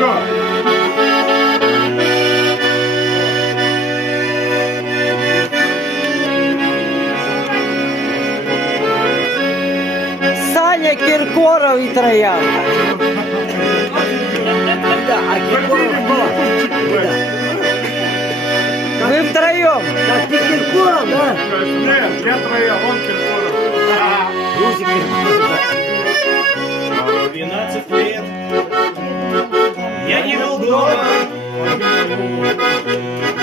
Все. Саня Киркоров и Троянка. А Киркоров кто? Вы втроем. Так ты Киркоров, да? Нет, я Троян, он Киркоров. Русик Киркоров. 12 лет я не был дома.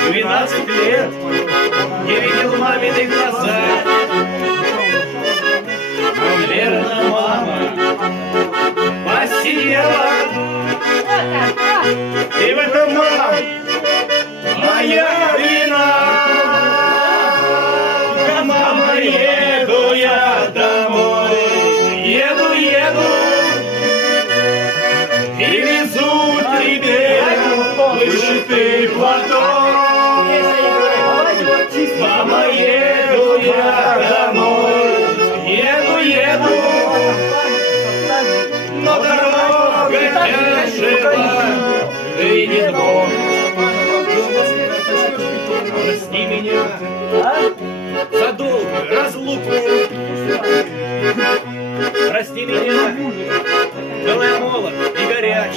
12 лет не видел мамины глаза. Наверное, мама посидела. И в этом, мам, моя вина. Мама, еду я домой. Еду и везу тебе вышитый платок. Мама, еду я домой. Еду, но дорога тяжела, ты не Бог. Прости меня за долгую разлуку. Прости меня, был я молод и горяч.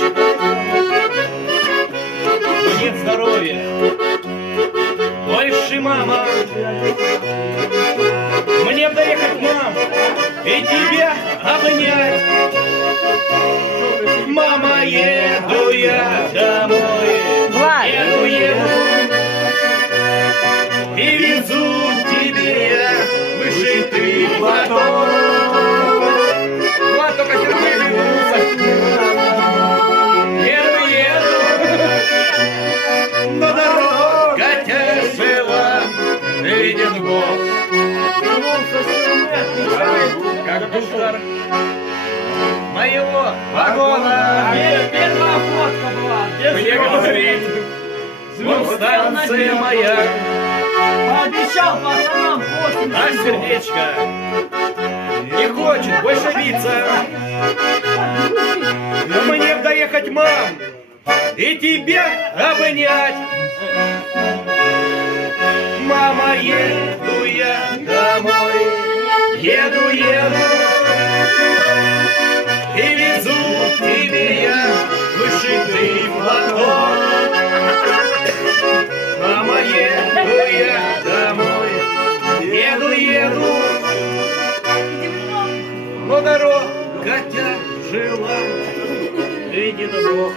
Но нет здоровья больше, мама. Мне б доехать, мам, и тебя обнять. Мама, еду я домой. Еду и везу тебе я вышитый платок. Влад только впервые вернулся. Еду, но дорога тяжела, видит Бог. Как доктор моего вагона. Первая фотка была. Мне говорит, вот станция моя. Пообещал пацанам после. А сердечко не хочет больше биться. Но мне б доехать, мам, и тебя обнять. Мама, еду я домой. Еду и везу тебе я вышитый платок. Мама, еду я домой. Еду, но дорога тяжела, видит Бог.